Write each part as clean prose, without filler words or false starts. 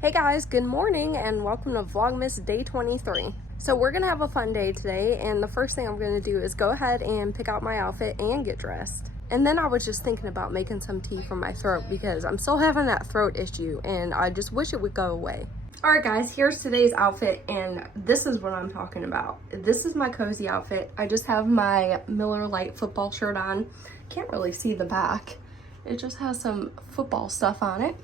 Hey guys, good morning and welcome to Vlogmas Day 23. So we're gonna have a fun day today, and the first thing I'm gonna do is go ahead and pick out my outfit and get dressed. And then I was just thinking about making some tea for my throat because I'm still having that throat issue and I just wish it would go away. All right guys, here's today's outfit and this is what I'm talking about. This is my cozy outfit. I just have my Miller Lite football shirt on. Can't really see the back. It just has some football stuff on it.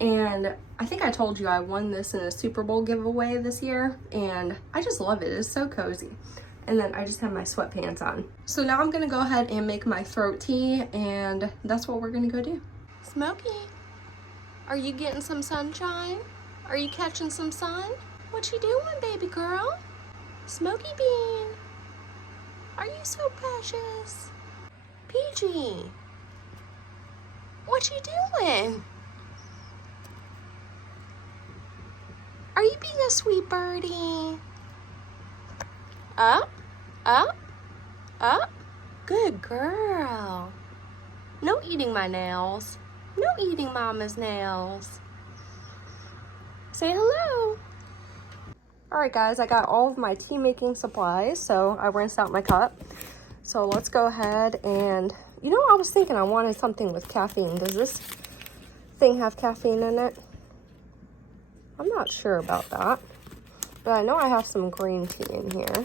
And I think I told you I won this in a Super Bowl giveaway this year, and I just love it. It's so cozy. And then I just have my sweatpants on. So now I'm gonna go ahead and make my throat tea, and that's what we're gonna go do. Smokey, are you getting some sunshine? Are you catching some sun? What you doing, baby girl? Smokey Bean, are you so precious? PG, what you doing? Are you being a sweet birdie? Up, up, up. Good girl. No eating my nails. No eating mama's nails. Say hello. All right, guys, I got all of my tea making supplies, so I rinsed out my cup. So let's go ahead and, I was thinking I wanted something with caffeine. Does this thing have caffeine in it? I'm not sure about that, but I know I have some green tea in here,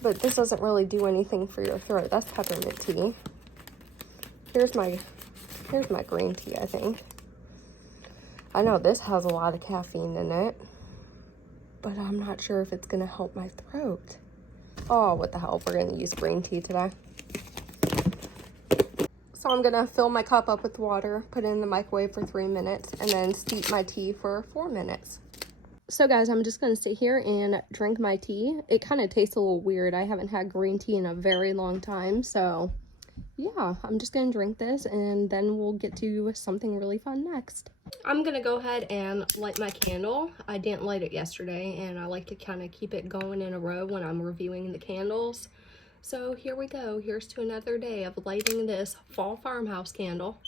but this doesn't really do anything for your throat. That's peppermint tea. Here's my green tea, I think. I know this has a lot of caffeine in it, but I'm not sure if it's gonna help my throat. Oh, what the hell, we're gonna use green tea today. So I'm gonna fill my cup up with water, put it in the microwave for 3 minutes, and then steep my tea for 4 minutes. So guys, I'm just gonna sit here and drink my tea. It kind of tastes a little weird. I haven't had green tea in a very long time, so yeah, I'm just gonna drink this and then we'll get to something really fun next. I'm gonna go ahead and light my candle. I didn't light it yesterday, and I like to kind of keep it going in a row when I'm reviewing the candles. So here we go. Here's to another day of lighting this fall farmhouse candle.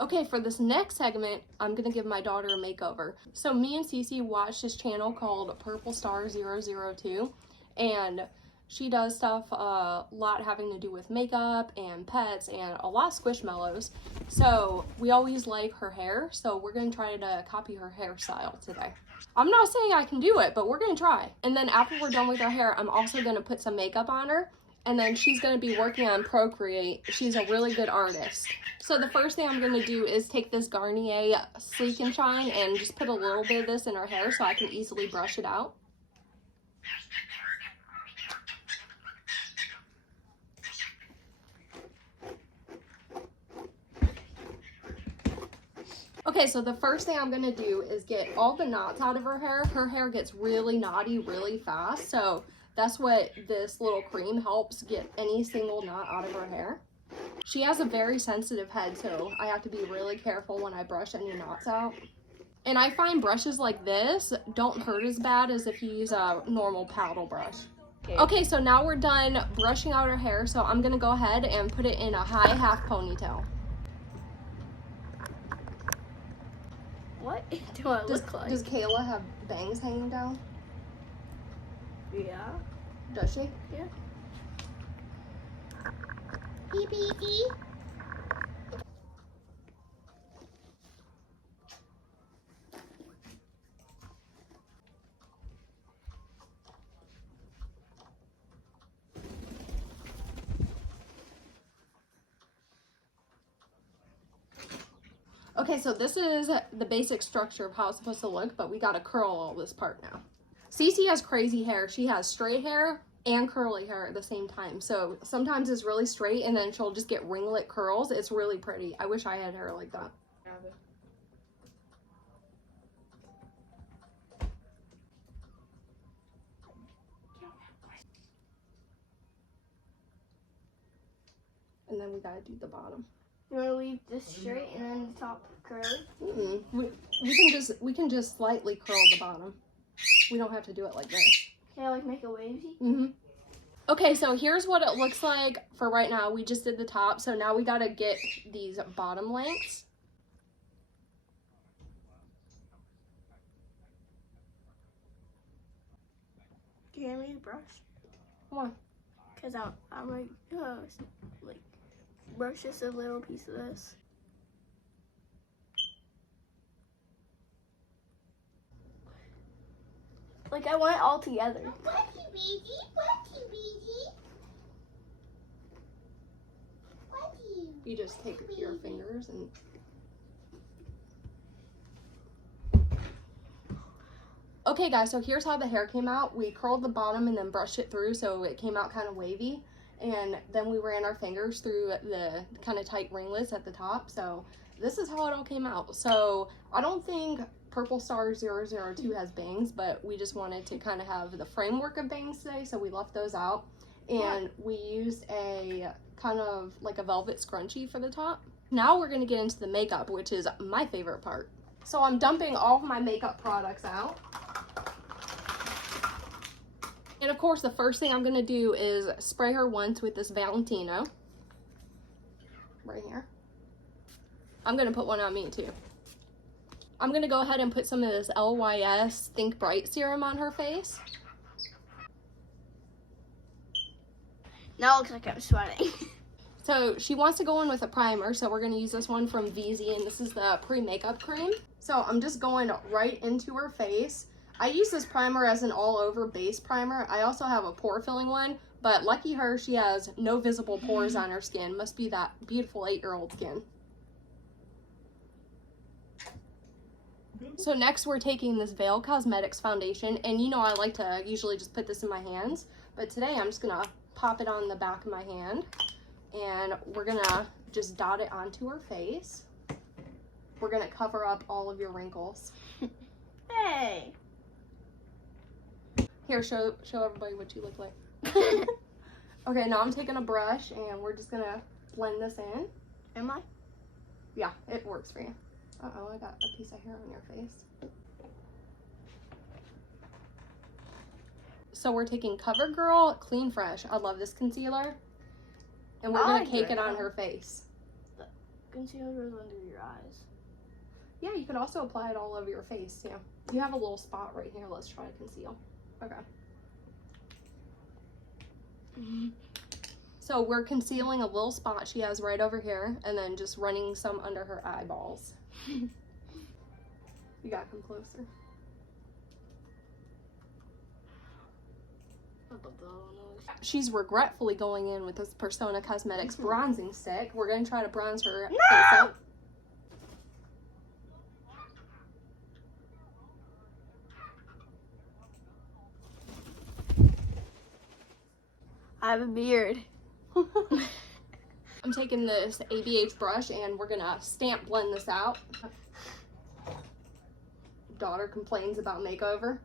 Okay, for this next segment, I'm gonna give my daughter a makeover. So me and Cece watched this channel called Purple Star 002, and she does stuff a lot having to do with makeup and pets and a lot of squishmallows. So we always like her hair, so we're gonna try to copy her hairstyle today. I'm not saying I can do it, but we're gonna try. And then after we're done with her hair, I'm also gonna put some makeup on her, and then she's gonna be working on Procreate. She's a really good artist. So the first thing I'm gonna do is take this Garnier Sleek and Shine and just put a little bit of this in her hair so I can easily brush it out. Okay, so the first thing I'm gonna do is get all the knots out of her hair. Her hair gets really knotty really fast, so that's what this little cream helps get any single knot out of her hair. She has a very sensitive head, so I have to be really careful when I brush any knots out. And I find brushes like this don't hurt as bad as if you use a normal paddle brush. Okay, so now we're done brushing out her hair, so I'm gonna go ahead and put it in a high half ponytail. What do I look like? Does Kayla have bangs hanging down? Yeah. Does she? Yeah. Beep, beep, beep. Okay, so this is the basic structure of how it's supposed to look, but we gotta curl all this part now. Cece has crazy hair. She has straight hair and curly hair at the same time. So sometimes it's really straight and then she'll just get ringlet curls. It's really pretty. I wish I had hair like that. And then we gotta do the bottom. You want to leave this straight and then the top curly? We can just slightly curl the bottom. We don't have to do it like this. Can I like make a wavy? Okay, so here's what it looks like for right now. We just did the top, so now we gotta get these bottom lengths. you hand me the brush? Why? Because I might like brush just a little piece of this. Like I want it all together. You just take your fingers and... Okay guys, so here's how the hair came out. We curled the bottom and then brushed it through so it came out kind of wavy. And then we ran our fingers through the kind of tight ringlets at the top. So this is how it all came out. So I don't think Purple Star 002 has bangs, but we just wanted to kind of have the framework of bangs today. So we left those out. And we used a kind of like a velvet scrunchie for the top. Now we're going to get into the makeup, which is my favorite part. So I'm dumping all of my makeup products out. And of course, the first thing I'm going to do is spray her once with this Valentino. Right here. I'm going to put one on me too. I'm going to go ahead and put some of this LYS Think Bright serum on her face. Now it looks like I'm sweating. So she wants to go in with a primer, so we're going to use this one from VZ, and this is the pre-makeup cream. So I'm just going right into her face. I use this primer as an all-over base primer. I also have a pore-filling one, but lucky her, she has no visible pores on her skin. Must be that beautiful 8-year-old skin. So next we're taking this Veil Cosmetics foundation, and you know I like to usually just put this in my hands, but today I'm just going to pop it on the back of my hand, and we're going to just dot it onto her face. We're going to cover up all of your wrinkles. Hey! Here, show everybody what you look like. Okay, now I'm taking a brush and we're just gonna blend this in. Am I? Yeah, it works for you. Uh-oh, I got a piece of hair on your face. So we're taking CoverGirl Clean Fresh. I love this concealer. And we're gonna cake it on her face. The concealer goes under your eyes. Yeah, you could also apply it all over your face, too. You have a little spot right here. Let's try to conceal. Okay. So we're concealing a little spot she has right over here, and then just running some under her eyeballs. You gotta come closer. She's regretfully going in with this Persona Cosmetics bronzing stick. We're gonna try to bronze her face up. I have a beard. I'm taking this ABH brush and we're gonna stamp blend this out. Daughter complains about makeover.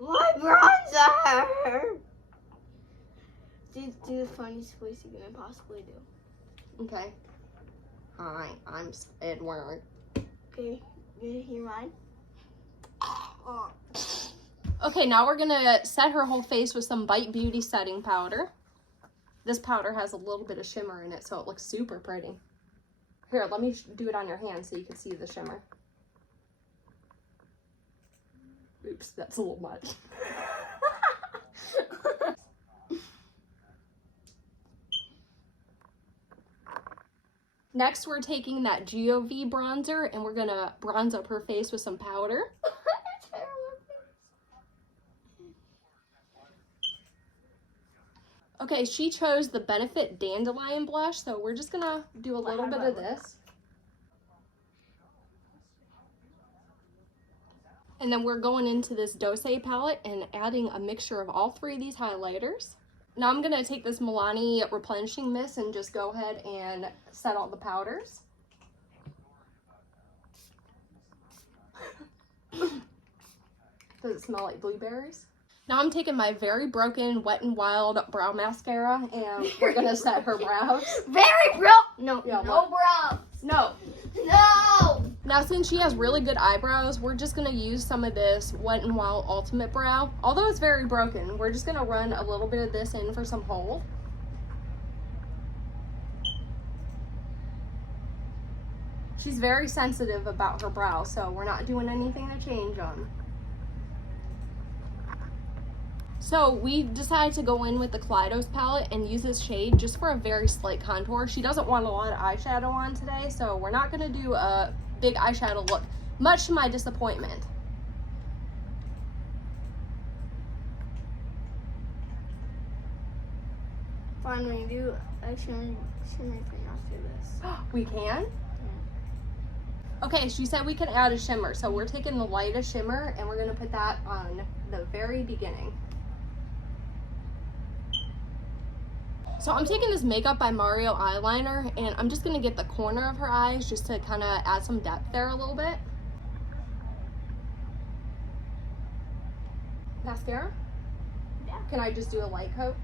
My bronzer! Do the funniest voice you can possibly do. Okay. Hi, I'm Edward. Okay, you hear mine? Oh. Okay, now we're gonna set her whole face with some Bite Beauty setting powder. This powder has a little bit of shimmer in it, so it looks super pretty. Here, let me do it on your hand so you can see the shimmer. Oops, that's a little much. Next, we're taking that GOV bronzer and we're gonna bronze up her face with some powder. Okay, she chose the Benefit Dandelion blush, so we're just gonna do a little bit of this. And then we're going into this Dose palette and adding a mixture of all three of these highlighters. Now I'm gonna take this Milani Replenishing Mist and just go ahead and set all the powders. Does it smell like blueberries? Now I'm taking my very broken Wet n Wild brow mascara and we're gonna set her brows. Very no, yeah, no brows. No. No! Now since she has really good eyebrows, we're just gonna use some of this Wet n Wild Ultimate Brow. Although it's very broken, we're just gonna run a little bit of this in for some hold. She's very sensitive about her brows, so we're not doing anything to change them. So we decided to go in with the Kaleidos palette and use this shade just for a very slight contour. She doesn't want a lot of eyeshadow on today, so we're not going to do a big eyeshadow look, much to my disappointment. Fine, when you do a shimmer thing after this. We can? Okay, she said we could add a shimmer, so we're taking the lightest shimmer and we're going to put that on the very beginning. So I'm taking this Makeup by Mario eyeliner and I'm just going to get the corner of her eyes just to kind of add some depth there a little bit. Mascara? Yeah. Can I just do a light coat?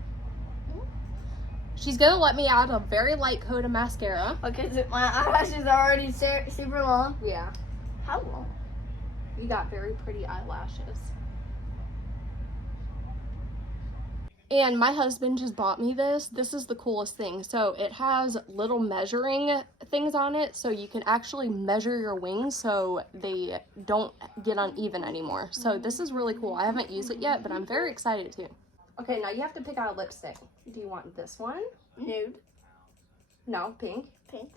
She's gonna let me add a very light coat of mascara. Okay, so my eyelashes are already super long. Yeah. How long? You got very pretty eyelashes. And my husband just bought me this. This is the coolest thing. So it has little measuring things on it, so you can actually measure your wings so they don't get uneven anymore. So this is really cool. I haven't used it yet, but I'm very excited to. Okay, now you have to pick out a lipstick. Do you want this one? Nude. No, pink. Pink.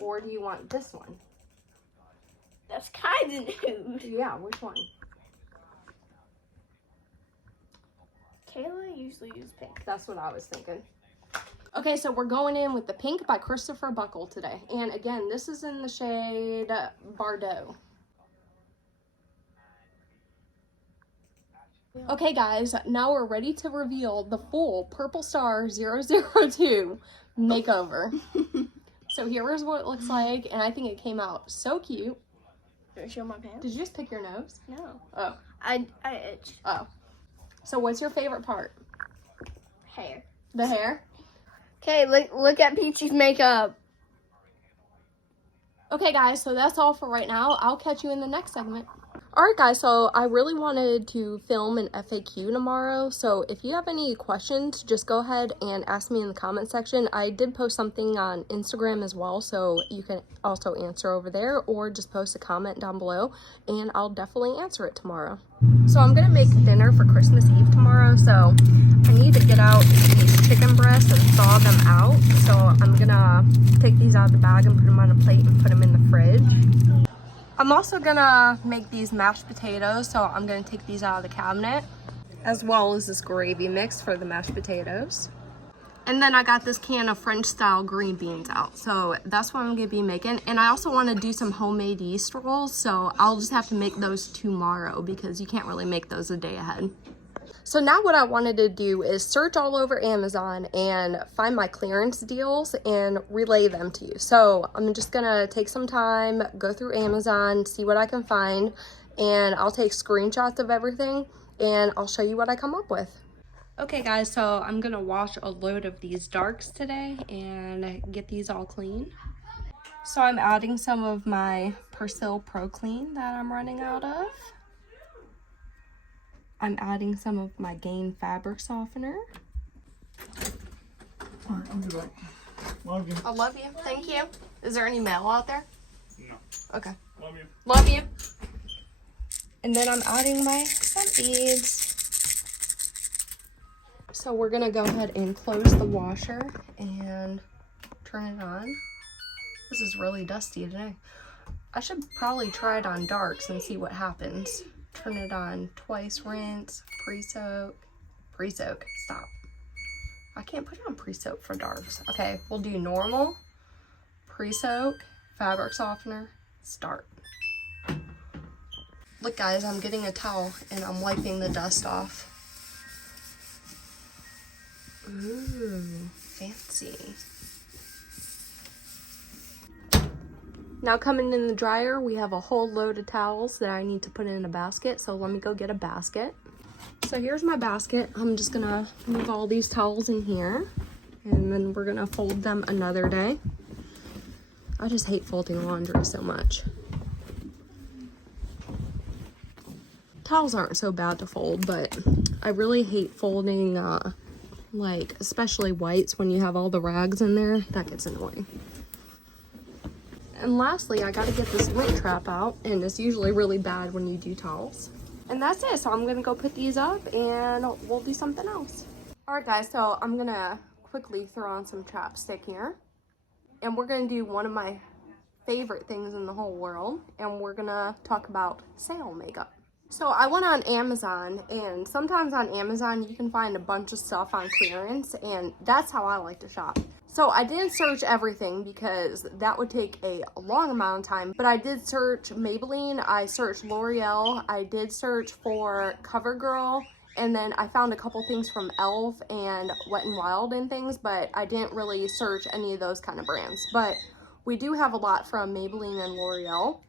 Or do you want this one? That's kind of nude. Yeah, which one? Kayla usually uses pink. That's what I was thinking. Okay, so we're going in with the Pink by Christopher Buckle today. And again, this is in the shade Bordeaux. Okay guys, now we're ready to reveal the full Purple Star 002 makeover. So here is what it looks like, and I think it came out so cute. Did I show my pants? Did you just pick your nose? No. Oh. I itched. Oh. So what's your favorite part? Hair. The hair? Okay, look at Peachy's makeup. Okay guys, so that's all for right now. I'll catch you in the next segment. Alright guys, so I really wanted to film an FAQ tomorrow, so if you have any questions, just go ahead and ask me in the comment section. I did post something on Instagram as well, so you can also answer over there, or just post a comment down below, and I'll definitely answer it tomorrow. So I'm going to make dinner for Christmas Eve tomorrow, so I need to get out these chicken breasts and thaw them out, so I'm going to take these out of the bag and put them on a plate and put them in the fridge. I'm also gonna make these mashed potatoes, so I'm gonna take these out of the cabinet, as well as this gravy mix for the mashed potatoes. And then I got this can of French style green beans out, so that's what I'm gonna be making. And I also wanna do some homemade yeast rolls, so I'll just have to make those tomorrow because you can't really make those a day ahead. So now what I wanted to do is search all over Amazon and find my clearance deals and relay them to you. So I'm just gonna take some time, go through Amazon, see what I can find, and I'll take screenshots of everything and I'll show you what I come up with. Okay guys, so I'm gonna wash a load of these darks today and get these all clean. So I'm adding some of my Persil Pro Clean that I'm running out of. I'm adding some of my Gain fabric softener. All right, I'll be back. Love you. I love you. Thank you. Is there any mail out there? No. Okay. Love you. Love you. And then I'm adding my scent beads. So we're gonna go ahead and close the washer and turn it on. This is really dusty today. I should probably try it on darks and see what happens. Turn it on twice, rinse, pre-soak, stop. I can't put on pre-soak for darks. Okay, we'll do normal, pre-soak, fabric softener, start. Look guys, I'm getting a towel and I'm wiping the dust off. Ooh, fancy. Now coming in the dryer, we have a whole load of towels that I need to put in a basket, so let me go get a basket. So here's my basket. I'm just gonna move all these towels in here, and then we're gonna fold them another day. I just hate folding laundry so much. Towels aren't so bad to fold, but I really hate folding, like, especially whites when you have all the rags in there. That gets annoying. And lastly, I gotta get this lint trap out, and it's usually really bad when you do towels. And that's it. So I'm gonna go put these up and we'll do something else. All right, guys, so I'm gonna quickly throw on some chapstick here. And we're gonna do one of my favorite things in the whole world. And we're gonna talk about sale makeup. So I went on Amazon, and sometimes on Amazon you can find a bunch of stuff on clearance, and that's how I like to shop. So I didn't search everything because that would take a long amount of time, but I did search Maybelline, I searched L'Oreal, I did search for CoverGirl, and then I found a couple things from e.l.f. and Wet n Wild and things, but I didn't really search any of those kind of brands. But we do have a lot from Maybelline and L'Oreal.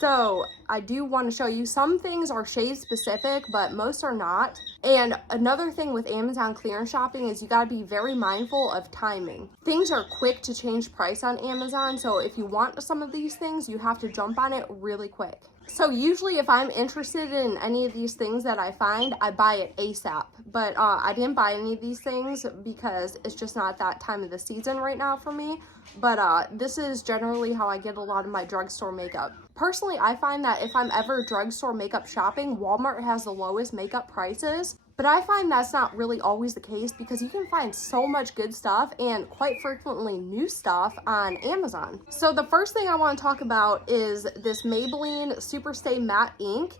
So I do want to show you, some things are shade specific, but most are not. And another thing with Amazon clearance shopping is you got to be very mindful of timing. Things are quick to change price on Amazon, so if you want some of these things, you have to jump on it really quick. So usually if I'm interested in any of these things that I find, I buy it ASAP. But I didn't buy any of these things because it's just not that time of the season right now for me. But this is generally how I get a lot of my drugstore makeup. Personally, I find that if I'm ever drugstore makeup shopping, Walmart has the lowest makeup prices. But I find that's not really always the case because you can find so much good stuff and quite frequently new stuff on Amazon. So the first thing I want to talk about is this Maybelline Superstay Matte Ink.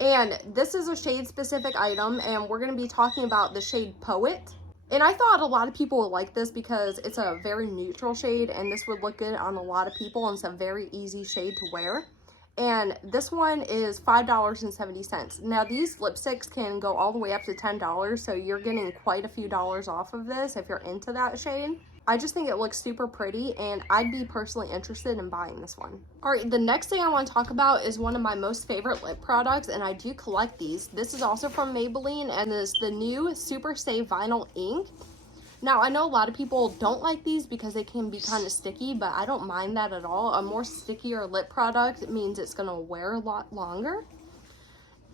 And this is a shade specific item, and we're going to be talking about the shade Poet. And I thought a lot of people would like this because it's a very neutral shade and this would look good on a lot of people, and it's a very easy shade to wear. And this one is $5.70. Now these lipsticks can go all the way up to $10, so you're getting quite a few dollars off of this if you're into that shade. I just think it looks super pretty, and I'd be personally interested in buying this one. All right, the next thing I want to talk about is one of my most favorite lip products, and I do collect these. This is also from Maybelline, and is the new Superstay Vinyl Ink. Now, I know a lot of people don't like these because they can be kind of sticky, but I don't mind that at all. A more stickier lip product means it's going to wear a lot longer.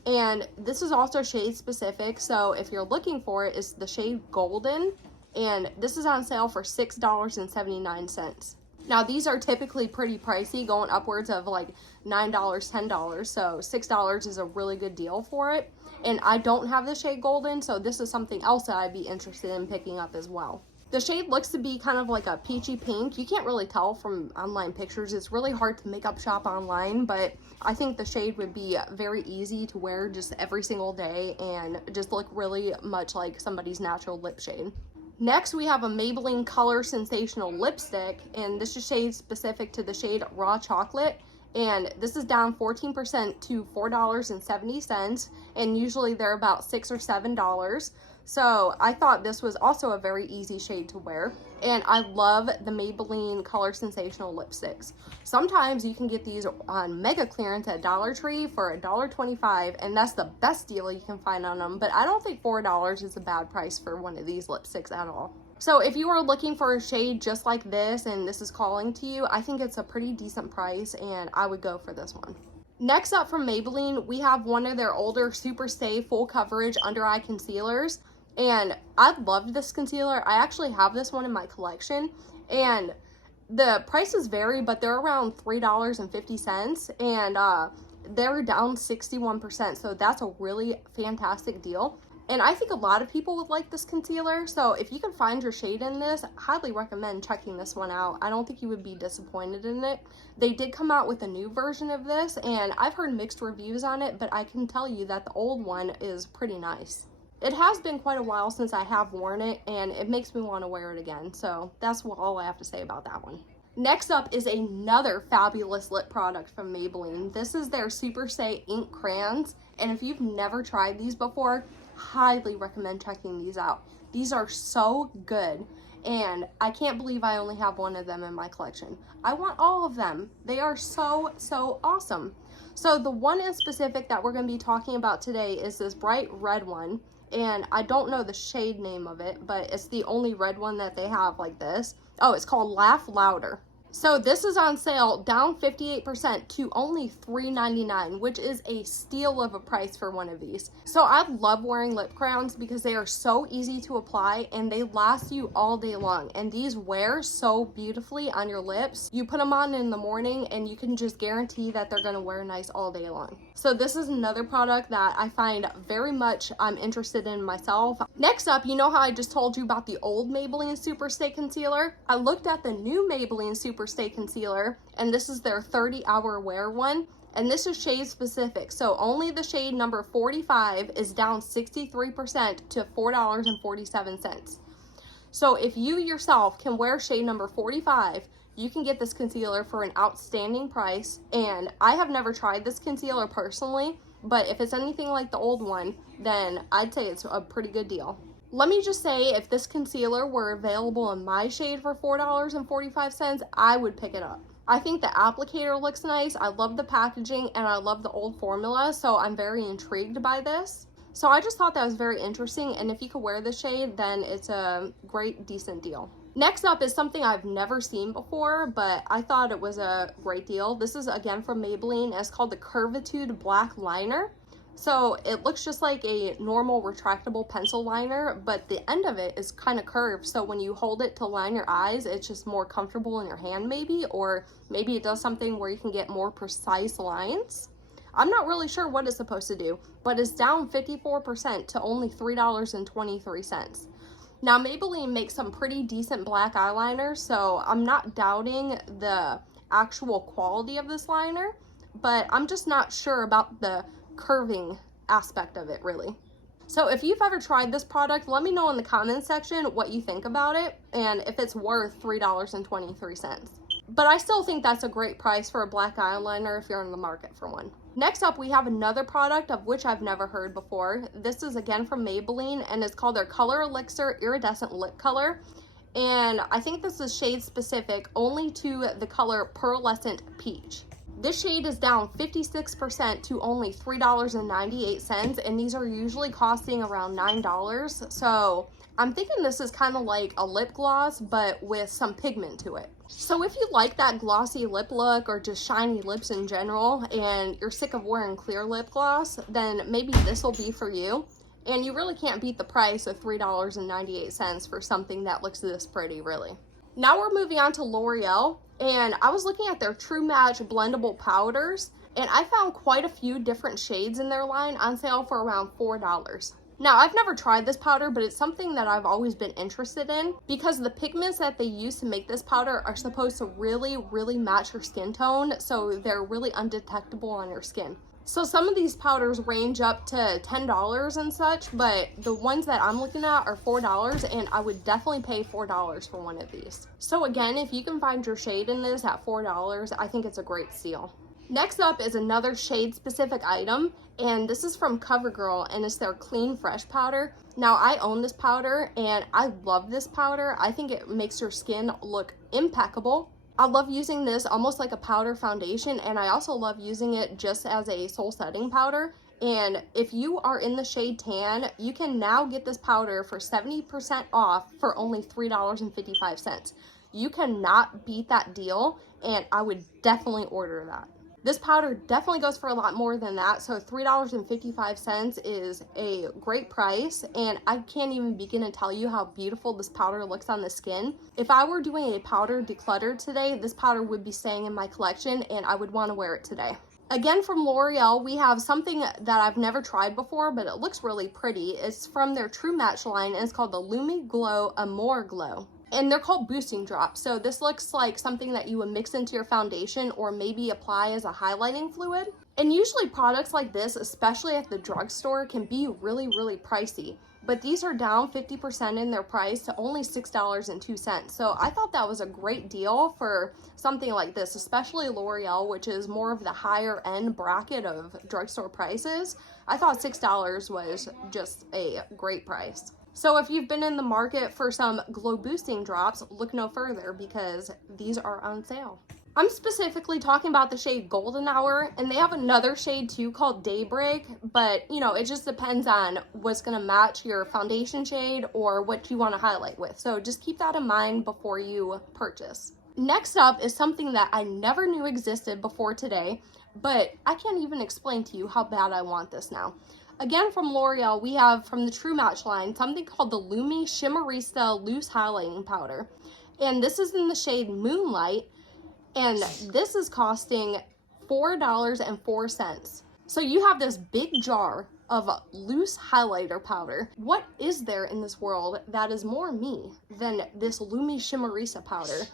And this is also shade specific, so if you're looking for it, it's the shade Golden, and this is on sale for $6.79. Now, these are typically pretty pricey, going upwards of like $9, $10, so $6 is a really good deal for it. And I don't have the shade Golden, so this is something else that I'd be interested in picking up as well. The shade looks to be kind of like a peachy pink. You can't really tell from online pictures. It's really hard to makeup shop online, but I think the shade would be very easy to wear just every single day and just look really much like somebody's natural lip shade. Next, we have a Maybelline Color Sensational Lipstick, and this is shade specific to the shade Raw Chocolate. And this is down 14% to $4.70, and usually they're about $6 or $7. So I thought this was also a very easy shade to wear, and I love the Maybelline Color Sensational lipsticks. Sometimes you can get these on mega clearance at Dollar Tree for $1.25, and that's the best deal you can find on them, but I don't think $4 is a bad price for one of these lipsticks at all. So if you are looking for a shade just like this and this is calling to you, I think it's a pretty decent price, and I would go for this one. Next up from Maybelline, we have one of their older Superstay Full Coverage Under Eye Concealers. And I loved this concealer. I actually have this one in my collection, and the prices vary, but they're around $3.50, and they're down 61%, so that's a really fantastic deal. And I think a lot of people would like this concealer, so if you can find your shade in this, I highly recommend checking this one out. I don't think you would be disappointed in it. They did come out with a new version of this, and I've heard mixed reviews on it, but I can tell you that the old one is pretty nice. It has been quite a while since I have worn it, and it makes me want to wear it again, so that's all I have to say about that one. Next up is another fabulous lip product from Maybelline. This is their Superstay Ink Crayons, and if you've never tried these before, highly recommend checking these out. These are so good, and I can't believe I only have one of them in my collection. I want all of them. They are so awesome. So the one in specific that we're going to be talking about today is this bright red one. And I don't know the shade name of it, but it's the only red one that they have like this. Oh, it's called Laugh Louder. So this is on sale, down 58% to only $3.99, which is a steal of a price for one of these. So I love wearing lip crayons because they are so easy to apply and they last you all day long. And these wear so beautifully on your lips. You put them on in the morning and you can just guarantee that they're gonna wear nice all day long. So this is another product that I find very much I'm interested in myself. Next up, you know how I just told you about the old Maybelline Super Stay Concealer? I looked at the new Maybelline Super Stay Concealer, and this is their 30-hour wear one, and this is shade specific, so only the shade number 45 is down 63% to $4.47. So if you yourself can wear shade number 45, you can get this concealer for an outstanding price. And I have never tried this concealer personally, but if it's anything like the old one, then I'd say it's a pretty good deal. Let me just say, if this concealer were available in my shade for $4.45, I would pick it up. I think the applicator looks nice, I love the packaging, and I love the old formula, so I'm very intrigued by this. So I just thought that was very interesting, and if you could wear the shade, then it's a great, decent deal. Next up is something I've never seen before, but I thought it was a great deal. This is again from Maybelline, and it's called the Curvitude Black Liner. So it looks just like a normal retractable pencil liner, but the end of it is kind of curved. So when you hold it to line your eyes, it's just more comfortable in your hand maybe, or maybe it does something where you can get more precise lines. I'm not really sure what it's supposed to do, but it's down 54% to only $3.23. Now, Maybelline makes some pretty decent black eyeliner, so I'm not doubting the actual quality of this liner, but I'm just not sure about the curving aspect of it, really. So if you've ever tried this product, let me know in the comments section what you think about it and if it's worth $3.23. But I still think that's a great price for a black eyeliner if you're in the market for one. Next up, we have another product of which I've never heard before. This is again from Maybelline, and it's called their Color Elixir Iridescent Lip Color. And I think this is shade specific only to the color Pearlescent Peach. This shade is down 56% to only $3.98, and these are usually costing around $9. So I'm thinking this is kind of like a lip gloss, but with some pigment to it. So if you like that glossy lip look or just shiny lips in general, and you're sick of wearing clear lip gloss, then maybe this will be for you. And you really can't beat the price of $3.98 for something that looks this pretty, really. Now we're moving on to L'Oreal, and I was looking at their True Match blendable powders, and I found quite a few different shades in their line on sale for around $4. Now, I've never tried this powder, but it's something that I've always been interested in because the pigments that they use to make this powder are supposed to really, really match your skin tone, so they're really undetectable on your skin. So some of these powders range up to $10 and such, but the ones that I'm looking at are $4, and I would definitely pay $4 for one of these. So again, if you can find your shade in this at $4, I think it's a great steal. Next up is another shade specific item, and this is from CoverGirl, and it's their Clean Fresh powder. Now, I own this powder and I love this powder. I think it makes your skin look impeccable. I love using this almost like a powder foundation, and I also love using it just as a soul setting powder. And if you are in the shade tan, you can now get this powder for 70% off for only $3.55. You cannot beat that deal, and I would definitely order that. This powder definitely goes for a lot more than that, so $3.55 is a great price, and I can't even begin to tell you how beautiful this powder looks on the skin. If I were doing a powder declutter today, this powder would be staying in my collection, and I would want to wear it today. Again, from L'Oreal, we have something that I've never tried before, but it looks really pretty. It's from their True Match line, and it's called the Lumi Glow Amore Glow. And they're called boosting drops. So this looks like something that you would mix into your foundation or maybe apply as a highlighting fluid. And usually products like this, especially at the drugstore, can be really, really pricey. But these are down 50% in their price to only $6.02. So I thought that was a great deal for something like this, especially L'Oreal, which is more of the higher end bracket of drugstore prices. I thought $6 was just a great price. So if you've been in the market for some glow boosting drops, look no further because these are on sale. I'm specifically talking about the shade Golden Hour, and they have another shade too called Daybreak, but you know, it just depends on what's gonna match your foundation shade or what you wanna highlight with. So just keep that in mind before you purchase. Next up is something that I never knew existed before today, but I can't even explain to you how bad I want this now. Again, from L'Oreal, we have from the True Match line something called the Lumi Shimmerista Loose Highlighting Powder. And this is in the shade Moonlight, and this is costing $4.04. So you have this big jar of loose highlighter powder. What is there in this world that is more me than this Lumi Shimmerista powder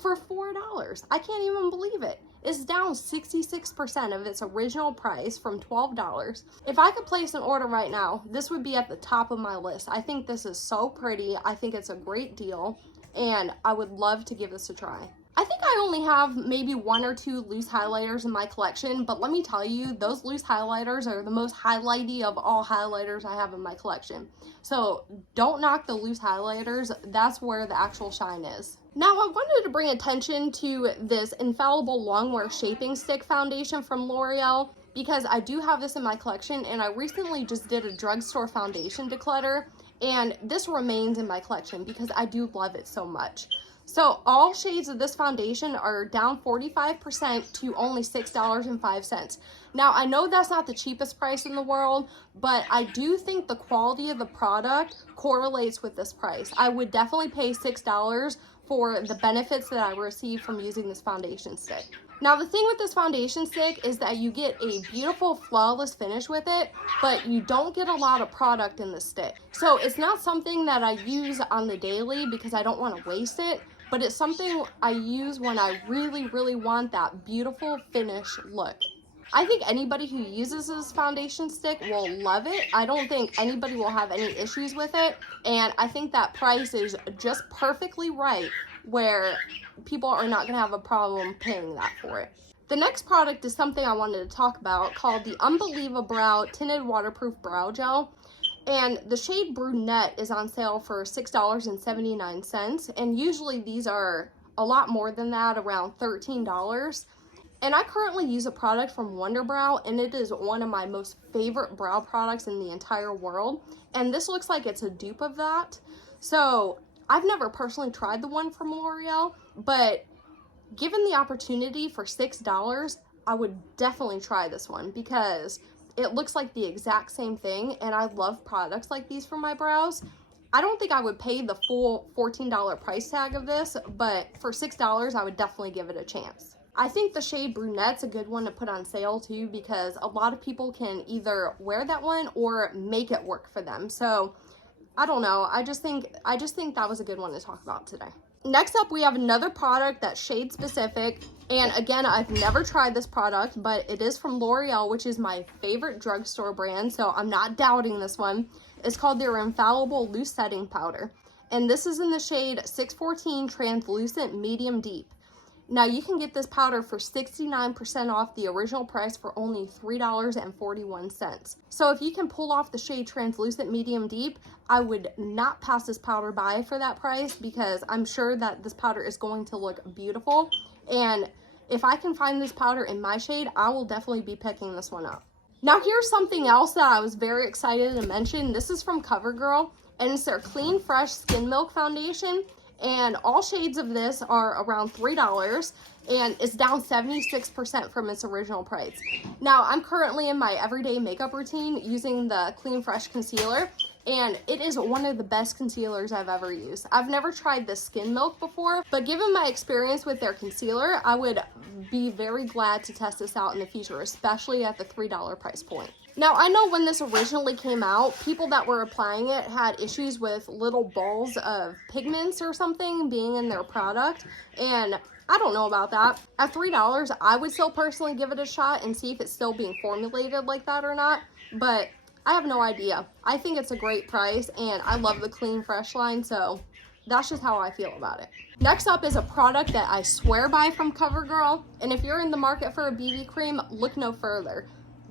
for $4? I can't even believe it. It's down 66% of its original price from $12. If I could place an order right now, this would be at the top of my list. I think this is so pretty. I think it's a great deal, and I would love to give this a try. I think I only have maybe 1 or 2 loose highlighters in my collection, but let me tell you, those loose highlighters are the most highlighty of all highlighters I have in my collection. So don't knock the loose highlighters. That's where the actual shine is. Now, I wanted to bring attention to this Infallible Longwear Shaping Stick Foundation from L'Oreal because I do have this in my collection, and I recently just did a drugstore foundation declutter, and this remains in my collection because I do love it so much. So all shades of this foundation are down 45% to only $6.05. Now, I know that's not the cheapest price in the world, but I do think the quality of the product correlates with this price. I would definitely pay $6 for the benefits that I receive from using this foundation stick. Now, the thing with this foundation stick is that you get a beautiful, flawless finish with it, but you don't get a lot of product in the stick. So it's not something that I use on the daily because I don't want to waste it, but it's something I use when I really, really want that beautiful finish look. I think anybody who uses this foundation stick will love it. I don't think anybody will have any issues with it, and I think that price is just perfectly right where people are not going to have a problem paying that for it. The next product is something I wanted to talk about called the Unbelievable Brow Tinted Waterproof Brow Gel. And the shade Brunette is on sale for $6.79. And usually these are a lot more than that, around $13. And I currently use a product from Wonderbrow, and it is one of my most favorite brow products in the entire world. And this looks like it's a dupe of that. So I've never personally tried the one from L'Oreal, but given the opportunity for $6, I would definitely try this one because it looks like the exact same thing, and I love products like these for my brows. I don't think I would pay the full $14 price tag of this, but for $6, I would definitely give it a chance. I think the shade Brunette's a good one to put on sale too because a lot of people can either wear that one or make it work for them. So I don't know. I just think that was a good one to talk about today. Next up, we have another product that's shade specific. And again, I've never tried this product, but it is from L'Oreal, which is my favorite drugstore brand. So I'm not doubting this one. It's called their Infallible Loose Setting Powder. And this is in the shade 614 Translucent Medium Deep. Now, you can get this powder for 69% off the original price for only $3.41. So if you can pull off the shade Translucent Medium Deep, I would not pass this powder by for that price because I'm sure that this powder is going to look beautiful. And if I can find this powder in my shade, I will definitely be picking this one up. Now, here's something else that I was very excited to mention. This is from CoverGirl, and it's their Clean Fresh Skin Milk Foundation. And all shades of this are around $3, and it's down 76% from its original price. Now, I'm currently in my everyday makeup routine using the Clean Fresh Concealer, and it is one of the best concealers I've ever used. I've never tried the Skin Milk before, but given my experience with their concealer, I would be very glad to test this out in the future, especially at the $3 price point. Now, I know when this originally came out, people that were applying it had issues with little balls of pigments or something being in their product, and I don't know about that. At $3, I would still personally give it a shot and see if it's still being formulated like that or not, but I have no idea. I think it's a great price, and I love the Clean Fresh line, so that's just how I feel about it. Next up is a product that I swear by from CoverGirl, and if you're in the market for a BB cream, look no further.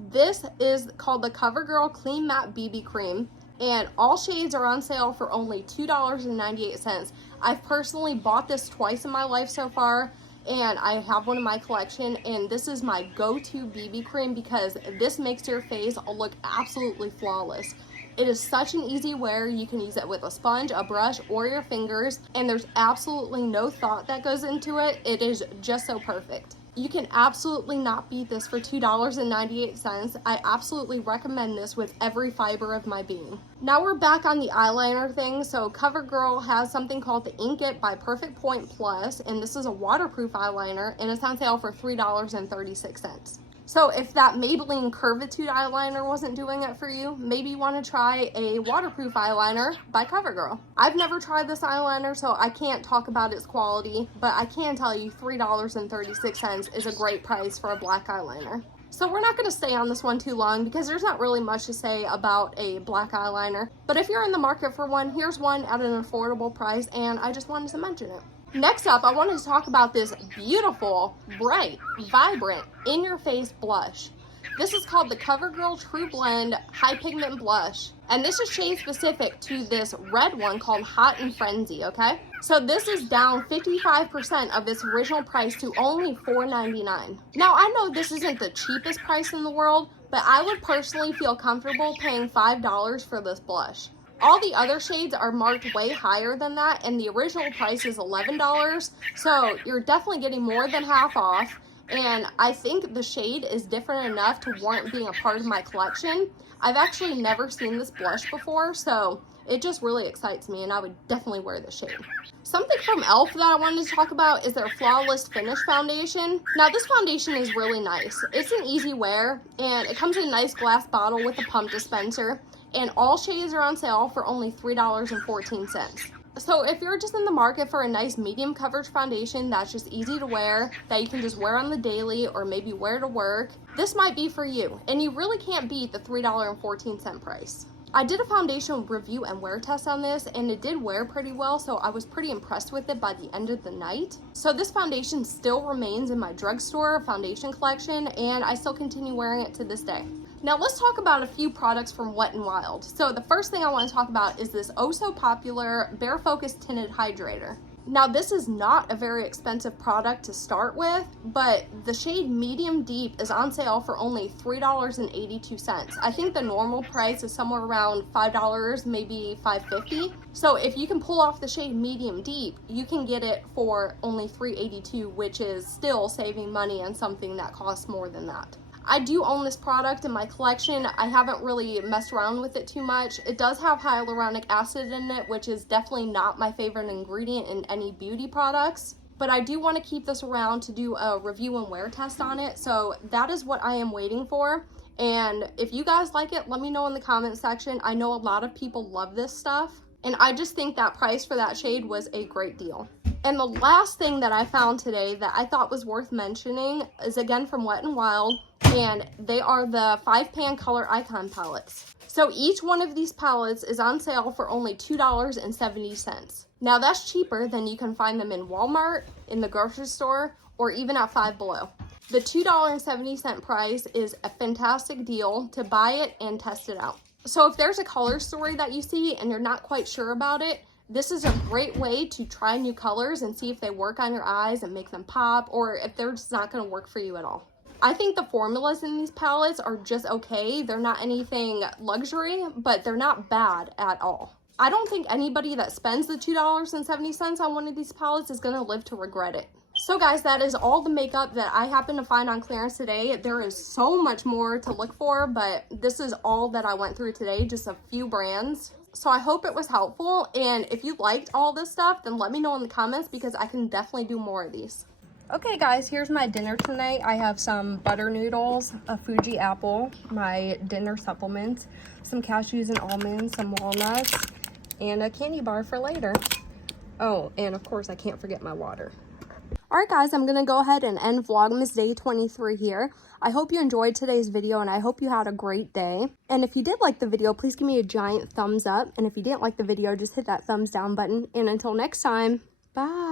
This is called the CoverGirl Clean Matte BB Cream, and all shades are on sale for only $2.98. I've personally bought this twice in my life so far, and I have one in my collection, and this is my go-to BB cream because this makes your face look absolutely flawless. It is such an easy wear. You can use it with a sponge, a brush, or your fingers, and there's absolutely no thought that goes into it. It is just so perfect. You can absolutely not beat this for $2.98. I absolutely recommend this with every fiber of my being. Now we're back on the eyeliner thing. So CoverGirl has something called the Ink It by Perfect Point Plus, and this is a waterproof eyeliner, and it's on sale for $3.36. So if that Maybelline Curvitude eyeliner wasn't doing it for you, maybe you want to try a waterproof eyeliner by CoverGirl. I've never tried this eyeliner, so I can't talk about its quality, but I can tell you $3.36 is a great price for a black eyeliner. So we're not going to stay on this one too long because there's not really much to say about a black eyeliner. But if you're in the market for one, here's one at an affordable price, and I just wanted to mention it. Next up, I wanted to talk about this beautiful, bright, vibrant, in-your-face blush. This is called the CoverGirl True Blend High Pigment Blush. And this is shade specific to this red one called Hot and Frenzy, okay? So this is down 55% of its original price to only $4.99. Now, I know this isn't the cheapest price in the world, but I would personally feel comfortable paying $5 for this blush. All the other shades are marked way higher than that, and the original price is $11, so you're definitely getting more than half off, and I think the shade is different enough to warrant being a part of my collection. I've actually never seen this blush before, so it just really excites me, and I would definitely wear this shade. Something from e.l.f. that I wanted to talk about is their Flawless Finish Foundation. Now, this foundation is really nice. It's an easy wear, and it comes in a nice glass bottle with a pump dispenser. And all shades are on sale for only $3.14. So if you're just in the market for a nice medium coverage foundation that's just easy to wear, that you can just wear on the daily or maybe wear to work, this might be for you. And you really can't beat the $3.14 price. I did a foundation review and wear test on this, and it did wear pretty well, so I was pretty impressed with it by the end of the night. So this foundation still remains in my drugstore foundation collection, and I still continue wearing it to this day. Now let's talk about a few products from Wet n Wild. So the first thing I want to talk about is this oh so popular Bare Focus Tinted Hydrator. Now this is not a very expensive product to start with, but the shade Medium Deep is on sale for only $3.82. I think the normal price is somewhere around $5, maybe $5.50. So if you can pull off the shade Medium Deep, you can get it for only $3.82, which is still saving money on something that costs more than that. I do own this product in my collection. I haven't really messed around with it too much. It does have hyaluronic acid in it, which is definitely not my favorite ingredient in any beauty products. But I do want to keep this around to do a review and wear test on it. So that is what I am waiting for. And if you guys like it, let me know in the comment section. I know a lot of people love this stuff. And I just think that price for that shade was a great deal. And the last thing that I found today that I thought was worth mentioning is again from Wet n Wild. And they are the 5-pan color icon palettes. So each one of these palettes is on sale for only $2.70. Now that's cheaper than you can find them in Walmart, in the grocery store, or even at Five Below. The $2.70 price is a fantastic deal to buy it and test it out. So if there's a color story that you see and you're not quite sure about it, this is a great way to try new colors and see if they work on your eyes and make them pop, or if they're just not going to work for you at all. I think the formulas in these palettes are just okay. They're not anything luxury, but they're not bad at all. I don't think anybody that spends the $2.70 on one of these palettes is going to live to regret it. So guys, that is all the makeup that I happen to find on clearance today. There is so much more to look for, but this is all that I went through today, just a few brands. So I hope it was helpful, and if you liked all this stuff, then let me know in the comments because I can definitely do more of these. Okay guys, here's my dinner tonight. I have some butter noodles, a Fuji apple, my dinner supplements, some cashews and almonds, some walnuts, and a candy bar for later. Oh, and of course I can't forget my water. Alright guys, I'm going to go ahead and end Vlogmas Day 23 here. I hope you enjoyed today's video and I hope you had a great day. And if you did like the video, please give me a giant thumbs up. And if you didn't like the video, just hit that thumbs down button. And until next time, bye!